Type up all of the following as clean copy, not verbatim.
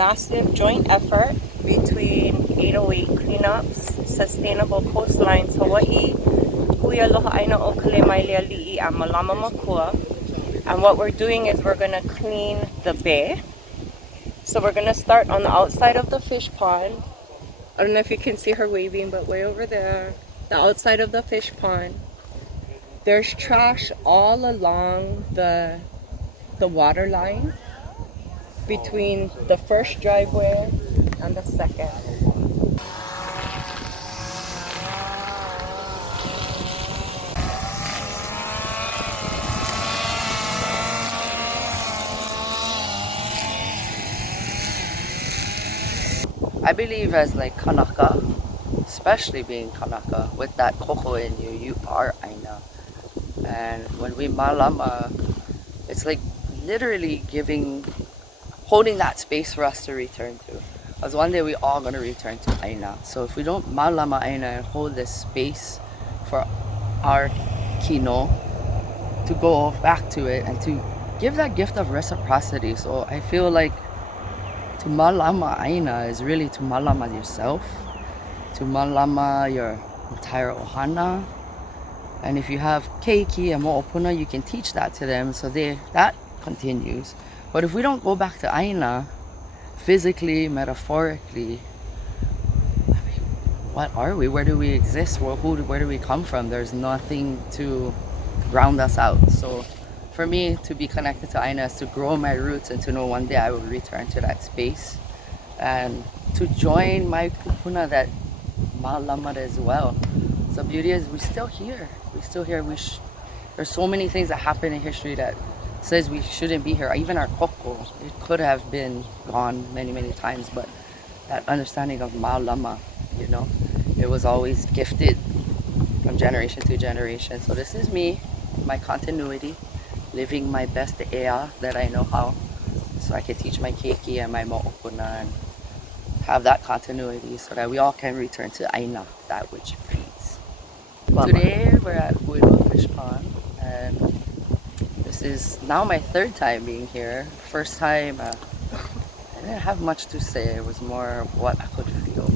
massive joint effort between 808 Cleanups, Sustainable Coastlines Hawaii, Huilua Aina o Kalemailia Li'i a Malama Makua. And what we're doing is we're going to clean the bay. So we're going to start on the outside of the fish pond. I don't know if you can see her waving, but way over there, the outside of the fish pond. There's trash all along the water line between the first driveway and the second. I believe as like Kanaka, especially being Kanaka, with that koko in you, you are Aina. And when we malama, it's like literally holding that space for us to return to. Because one day we all gonna return to Aina. So if we don't malama Aina and hold this space for our kino to go back to it and to give that gift of reciprocity. So I feel like to malama Aina is really to malama yourself, to malama your entire ohana. And if you have keiki and mo'opuna, you can teach that to them, so that continues. But if we don't go back to Aina, physically, metaphorically, I mean, what are we? Where do we exist? Where do we come from? There's nothing to ground us out. So for me, to be connected to Aina is to grow my roots and to know one day I will return to that space and to join my kupuna that malamad as well. So the beauty is we're still here. We're still here. There's so many things that happen in history that says we shouldn't be here. Even our koko, it could have been gone many, many times, but that understanding of malama, it was always gifted from generation to generation. So this is me, my continuity, living my best ea that I know how, so I can teach my keiki and my mo'opuna and have that continuity so that we all can return to Aina, that which breeds. Today we're at Huilua Fishpond, and this is now my third time being here. First time, I didn't have much to say. It was more what I could feel.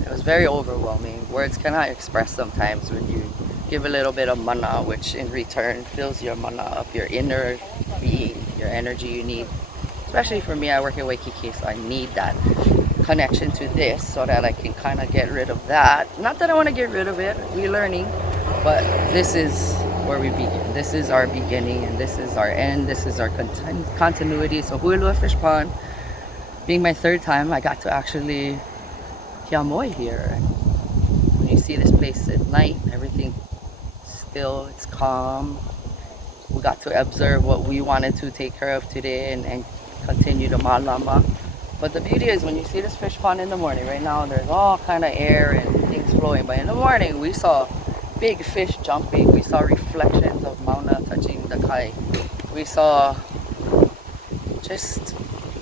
It was very overwhelming. Words cannot express sometimes when you give a little bit of mana, which in return fills your mana up, your inner being, your energy you need. Especially for me, I work in Waikiki, so I need that connection to this so that I can kind of get rid of that. Not that I want to get rid of it, we're learning, but this is where we begin. This is our beginning and this is our end. This is our continuity. So Huilua Fishpond, being my third time, I got to actually hiamoi here. When you see this place at night, everything still, it's calm. We got to observe what we wanted to take care of today and continue to malama. But the beauty is when you see this fish pond in the morning, right now there's all kind of air and things flowing, but in the morning we saw big fish jumping, we saw reflections of Mauna touching the kai, we saw just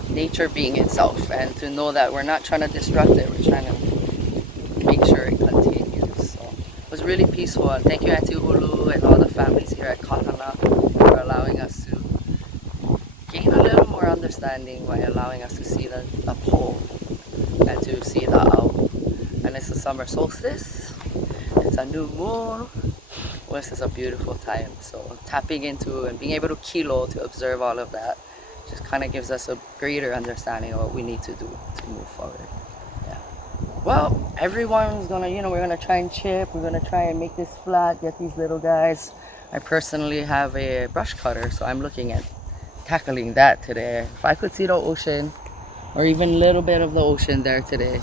nature being itself, and to know that we're not trying to disrupt it, we're trying to make sure it continues. So it was really peaceful, and thank you Auntie Hulu and all the families here at Kahana for allowing us to gain a little more understanding by allowing us to see the pole and to see the owl. And it's the summer solstice, it's a new moon. Well, this is a beautiful time, so tapping into and being able to kilo to observe all of that just kind of gives us a greater understanding of what we need to do to move forward. Yeah. Well, everyone's gonna, we're gonna try and chip, we're gonna try and make this flat, get these little guys. I personally have a brush cutter, so I'm looking at tackling that today. If I could see the ocean or even a little bit of the ocean there today,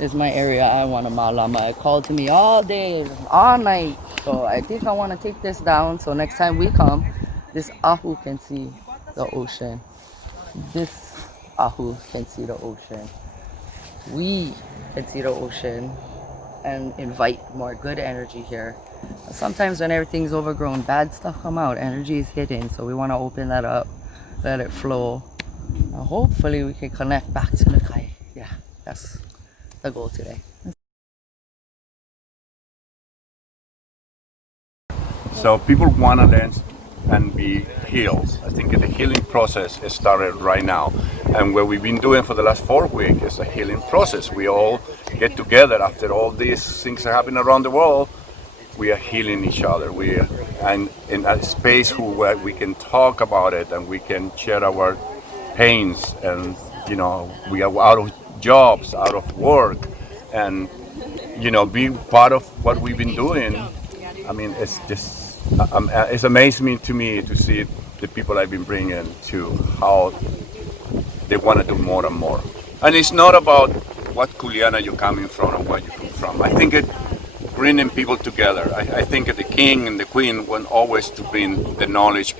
is my area I want to malama. It called to me all day, all night. So I think I want to take this down so next time we come, this ahu can see the ocean. This ahu can see the ocean. We can see the ocean and invite more good energy here. Sometimes when everything's overgrown, bad stuff come out, energy is hidden, so we want to open that up, let it flow. Hopefully we can connect back to the kai. Yeah, that's the goal today. So people want to learn and be healed. I think the healing process has started right now. And what we've been doing for the last 4 weeks is a healing process. We all get together after all these things that happen around the world. We are healing each other. We are and in a space where we can talk about it and we can share our pains. And we are out of jobs, out of work, and be part of what we've been doing. I mean, it's just it's amazing to me to see the people I've been bringing to how they want to do more and more. And it's not about what kuleana you're coming from or where you come from. I think it bringing people together. I think the king and the queen want always to bring the knowledge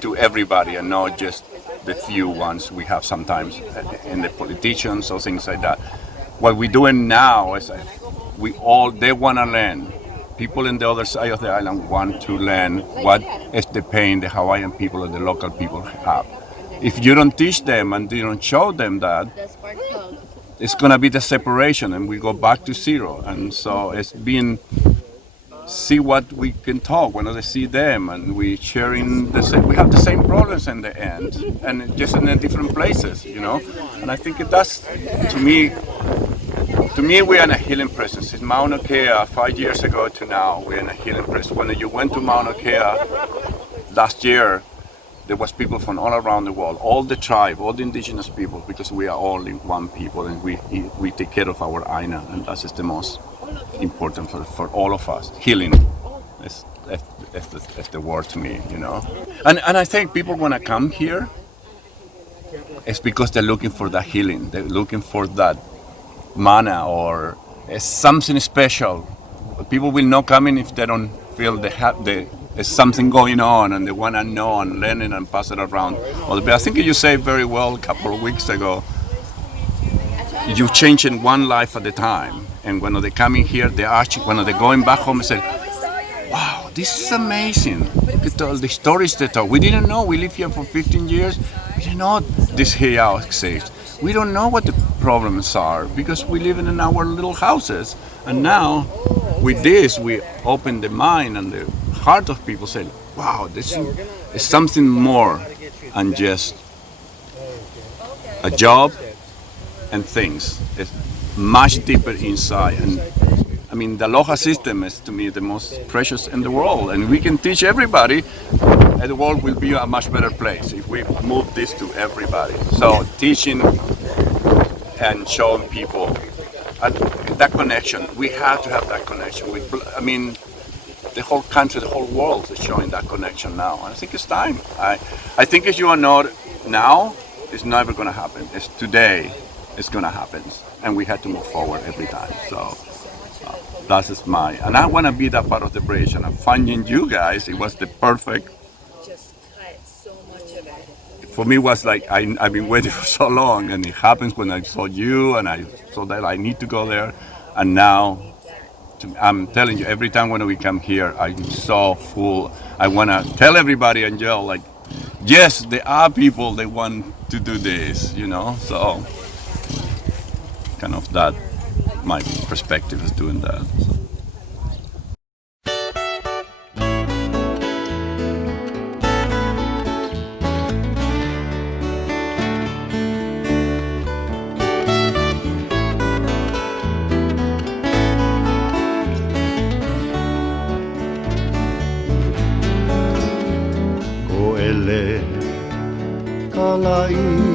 to everybody and not just the few ones we have sometimes in the politicians or things like that. What we're doing now is they want to learn. People in the other side of the island want to learn what is the pain the Hawaiian people and the local people have. If you don't teach them and you don't show them that, it's going to be the separation and we go back to zero. And so it's been see what we can talk when they see them, and we sharing we have the same problems in the end, and just in different places, And I think that's to me we're in a healing process. In Mauna Kea 5 years ago to now, we're in a healing process. When you went to Mauna Kea last year, there was people from all around the world, all the tribe, all the indigenous people, because we are all in one people, and we take care of our aina, and that is the most important for all of us. Healing is the word to me, And I think people want to come here, it's because they're looking for that healing. They're looking for that mana or something special. People will not come in if they don't feel there's something going on and they want to know and learn it and pass it around. I think you said very well a couple of weeks ago, you change in one life at a time. And when they're coming here, when they're going back home, they say, wow, this is amazing. Look at all the stories they tell. We didn't know. We lived here for 15 years. We didn't know this here exists. We don't know what the problems are because we live in our little houses. And now, with this, we open the mind and the heart of people, say, wow, this is something more than just a job and things. It's much deeper inside. And I mean, the Aloha system is, to me, the most precious in the world. And we can teach everybody, and the world will be a much better place if we move this to everybody. So teaching and showing people that connection. We have to have that connection. The whole country, the whole world is showing that connection now. And I think it's time. I think if you are not now, it's never going to happen. It's today, it's going to happen. And we have to move forward every time. So that is and I want to be that part of the bridge. And I'm finding you guys, it was the perfect. For me, it was like I've been waiting for so long, and it happens when I saw you, and I saw that I need to go there. And now, I'm telling you, every time when we come here, I'm so full. I want to tell everybody and yell like, yes, there are people that want to do this, So, kind of that, my perspective is doing that. So. Kalai